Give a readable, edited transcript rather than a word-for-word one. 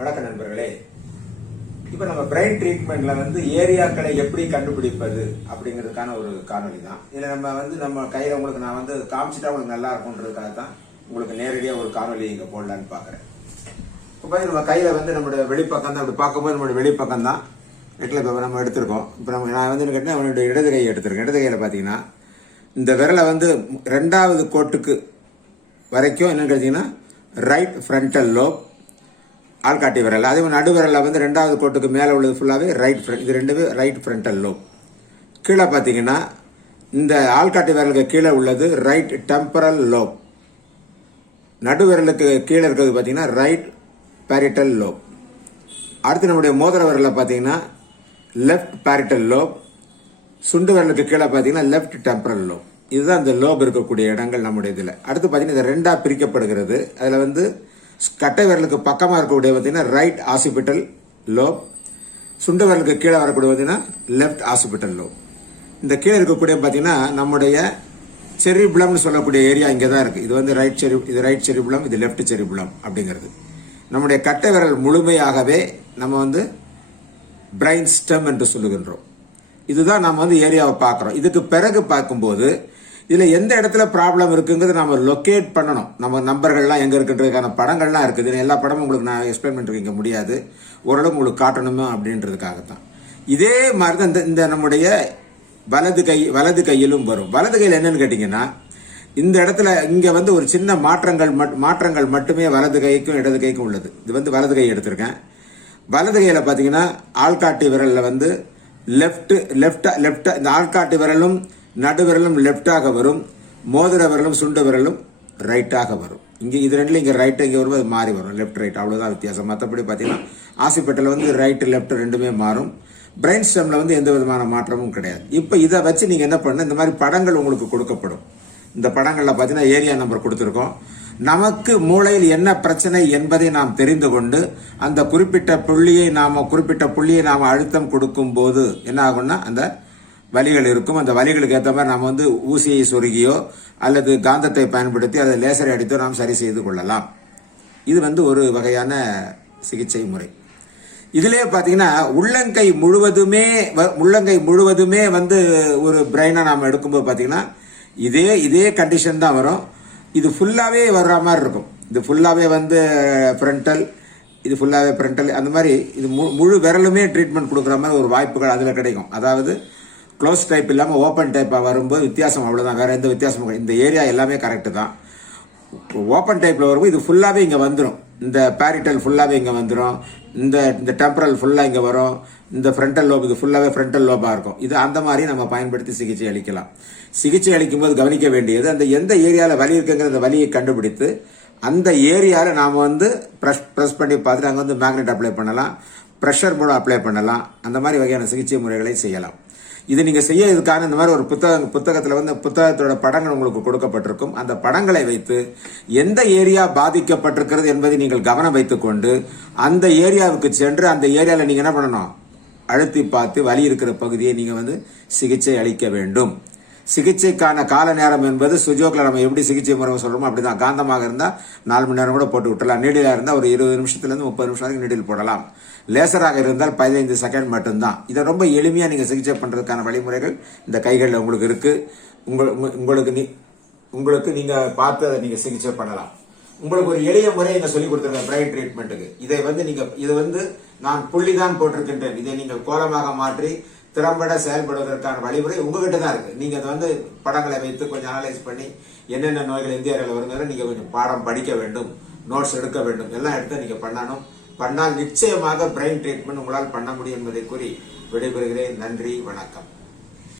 வணக்கம் நண்பர்களே. இப்ப நம்ம பிரெயின் ட்ரீட்மெண்ட்ல ஏரியாக்களை எப்படி கண்டுபிடிப்பது அப்படிங்கிறதுக்கான ஒரு காணொலி தான். இதுல நம்ம கையில உங்களுக்கு நான் காமிச்சிட்டா உங்களுக்கு நல்லா இருக்கும்ன்றதுக்காக தான் உங்களுக்கு நேரடியா ஒரு காணொலி இங்க போடலான்னு பாக்குறேன். இப்ப நம்ம கையில நம்மளுடைய வெளிப்பக்கம் தான், அப்படி பார்க்கும்போது நம்மளுடைய வெளிப்பக்கம் தான் நெட்ல நம்ம எடுத்திருக்கோம். இப்ப நான் கேட்டேன், அவனுடைய இடது கையை எடுத்திருக்கேன். இடது கையில பாத்தீங்கன்னா இந்த விரலை ரெண்டாவது கோட்டுக்கு வரைக்கும் என்னன்னு கேட்டீங்கன்னா ரைட் ஃப்ரண்டல் லோப் ஆள்காட்டி விரல். அதே மாதிரி நடு விரல்ல ரெண்டாவது கோட்டுக்கு மேலே உள்ளது ஃபுல்லாவே ரைட் ஃப்ரண்ட், இது ரெண்டுமே ரைட் ஃப்ரண்டல் லோப். கீழே பார்த்தீங்கன்னா இந்த ஆள்காட்டி விரலுக்கு கீழே உள்ளது ரைட் டெம்பரல் லோப். நடு விரலுக்கு கீழே இருக்கிறது பார்த்தீங்கன்னா ரைட் பேரிட்டல் லோப். அடுத்து நம்முடைய மோதிர விரலில் பார்த்தீங்கன்னா லெஃப்ட் பேரிட்டல் லோப். சுண்டு விரலுக்கு கீழே பார்த்தீங்கன்னா லெஃப்ட் டெம்பரல் லோப். இதுதான் இந்த லோப் இருக்கக்கூடிய இடங்கள் நம்முடைய இதில். அடுத்து பார்த்தீங்கன்னா இது ரெண்டா பிரிக்கப்படுகிறது. அதில் கட்டை விரலுக்கு பக்கமாக இருக்கக்கூடிய பார்த்தீங்கன்னா ரைட் ஆசிபிட்டல் லோப். சுண்டு விரலுக்கு கீழே வரக்கூடிய பார்த்தீங்கன்னா லெஃப்ட் ஆசிபிட்டல் லோப். இந்த கீழே இருக்கக்கூடிய பார்த்தீங்கன்னா நம்முடைய செரிபுலம்னு சொல்லக்கூடிய ஏரியா இங்கே தான் இருக்கு. இது ரைட் செரிபுலம், இது லெஃப்ட் செரிபுலம் அப்படிங்கிறது. நம்முடைய கட்டை விரல் முழுமையாகவே நம்ம பிரைன் ஸ்டெம் என்று சொல்லுகின்றோம். இதுதான் நம்ம ஏரியாவை பார்க்கிறோம். இதுக்கு பிறகு பார்க்கும்போது இதுல எந்த இடத்துல ப்ராப்ளம் இருக்குங்கிறது நம்ம லொக்கேட் பண்ணணும். நம்ம நம்பர்கள்லாம் எங்க இருக்குன்றதுக்கான படங்கள்லாம் இருக்குது. எல்லா படமும் உங்களுக்கு நான் எக்ஸ்பிளைன் பண்ணிருக்க முடியாது, ஓரளவு உங்களுக்கு காட்டணுமோ அப்படின்றதுக்காகத்தான். இதே மாதிரி தான் இந்த நம்முடைய வலது கையிலும் வரும். வலது கையில் என்னன்னு கேட்டீங்கன்னா இந்த இடத்துல இங்க ஒரு சின்ன மாற்றங்கள் மட்டுமே வலது கைக்கும் இடது கைக்கும் உள்ளது. இது வலது கை எடுத்திருக்கேன். வலது கையில பாத்தீங்கன்னா ஆள்காட்டி விரல்ல லெப்ட் இந்த ஆள்காட்டி விரலும் நடு விரலும் லெப்டாக வரும், மோதிர விரலும் சுண்டு விரலும் ரைட்டாக வரும். இங்க இது ரெண்டுல இங்க ரைட் இங்க வரும்போது மாறி வரும், லெப்ட் ரைட், அவ்வளவுதான் வித்தியாசம். மற்றபடி பாத்தீங்கன்னா ஆசிபெட்டல ரைட் லெப்ட் ரெண்டுமே மாறும். பிரெயின் ஸ்டெம்ல எந்த விதமான மாற்றமும் கிடையாது. இப்ப இதை வச்சு நீங்க என்ன பண்ண, இந்த மாதிரி படங்கள் உங்களுக்கு கொடுக்கப்படும். இந்த படங்கள்ல பாத்தீங்கன்னா ஏரியா நம்பர் கொடுத்திருக்கோம். நமக்கு மூளையில் என்ன பிரச்சனை என்பதை நாம் தெரிந்து கொண்டு அந்த குறிப்பிட்ட புள்ளியை நாம அழுத்தம் கொடுக்கும் போது என்ன ஆகும்னா அந்த வலிகள் இருக்கும். அந்த வலிகளுக்கு ஏற்ற மாதிரி நாம ஊசியை சொருகியோ அல்லது காந்தத்தை பயன்படுத்தி அதை லேசரை அடித்தோ நாம் சரி செய்து கொள்ளலாம். இது ஒரு வகையான சிகிச்சை முறை. இதுலயே பாத்தீங்கன்னா உள்ளங்கை முழுவதுமே ஒரு பிரெயினா நாம எடுக்கும்போது பாத்தீங்கன்னா இதே கண்டிஷன் தான் வரும். இது ஃபுல்லாவே வர்ற மாதிரி இருக்கும். இது ஃபுல்லாவே ஃப்ரண்டல், இது ஃபுல்லாவே ஃப்ரண்டல், அந்த மாதிரி இது முழு விரலுமே ட்ரீட்மெண்ட் கொடுக்குற மாதிரி ஒரு வாய்ப்புகள் அதுல கிடைக்கும். அதாவது க்ளோஸ் டைப் இல்லாம ஓப்பன் டைப்பா வரும்போது வித்தியாசம் அவ்வளவுதான், வேற எந்த வித்தியாசமும். இந்த ஏரியா எல்லாமே கரெக்ட் தான். ஓப்பன் டைப்ல வரும்போது இது ஃபுல்லாவே இங்க வந்துடும். இந்த பேரிட்டல் ஃபுல்லாவே இங்க வந்துடும், இந்த டெம்பரல் ஃபுல்லா இங்க வரும், இந்த ஃப்ரண்டல் லோப் இது ஃபுல்லாவே ஃப்ரண்டல் லோபா இருக்கும். இது அந்த மாதிரி நம்ம பயன்படுத்தி சிகிச்சை அளிக்கலாம். சிகிச்சை அளிக்கும் போது கவனிக்க வேண்டியது அந்த எந்த ஏரியால வலி இருக்குங்கிற அந்த வலியை கண்டுபிடித்து அந்த ஏரியால நாம பிரஸ் பண்ணி பார்த்துட்டு அங்க மேக்னெட் அப்ளை பண்ணலாம், பிரஷர் மூலம் அப்ளை பண்ணலாம். அந்த மாதிரி வகையான சிகிச்சை முறைகளை செய்யலாம். இது நீங்க செய்யறதுக்கான இந்த மாதிரி ஒரு புத்தகத்துல புத்தகத்தோட படங்கள் உங்களுக்கு கொடுக்கப்பட்டிருக்கும். அந்த படங்களை வைத்து எந்த ஏரியா பாதிக்கப்பட்டிருக்கிறது என்பதை நீங்கள் கவனம் வைத்துக் கொண்டு அந்த ஏரியாவுக்கு சென்று அந்த ஏரியால நீங்க என்ன பண்ணணும், அழுத்தி பார்த்து வலி இருக்கிற பகுதியை நீங்க சிகிச்சை அளிக்க வேண்டும். சிகிச்சைக்கான கால நேரம் என்பது சுஜோக்ல நம்ம எப்படி சிகிச்சை முறை சொல்றோமோ அப்படிதான். காந்தமாக இருந்தா 4 மணி நேரம் கூட போட்டு விட்டுலாம். நீடிலா இருந்தா ஒரு 20 நிமிஷத்துல இருந்து 30 நிமிஷம் வரைக்கும் நீடில் போடலாம். லேசராக இருந்தால் 15 செகண்ட் மட்டும்தான். இதை ரொம்ப எளிமையா நீங்க சிகிச்சை பண்றதுக்கான வழிமுறைகள் இந்த கைகள்ல உங்களுக்கு இருக்கு. உங்களுக்கு நீங்க பார்த்து அதை நீங்க சிகிச்சை பண்ணலாம். உங்களுக்கு ஒரு எளிய முறையை இங்க சொல்லி கொடுத்துருங்க பிரெயின் ட்ரீட்மெண்ட்டுக்கு. இதை நான் புள்ளிதான் போட்டிருக்கின்றேன். இதை நீங்கள் கோலமாக மாற்றி திறம்பட செயல்படுவதற்கான வழிமுறை உங்ககிட்ட தான் இருக்கு. நீங்க படங்களை வைத்து கொஞ்சம் அனலைஸ் பண்ணி என்னென்ன நோய்கள் இந்திய அளவில் வருங்கிற நீங்க கொஞ்சம் பாடம் படிக்க வேண்டும், நோட்ஸ் எடுக்க வேண்டும். எல்லாம் எடுத்து நீங்க பண்ணால் நிச்சயமாக பிரெயின் ட்ரீட்மெண்ட் உங்களால் பண்ண முடியும் என்பதை கூறி விடைபெறுகிறேன். நன்றி, வணக்கம்.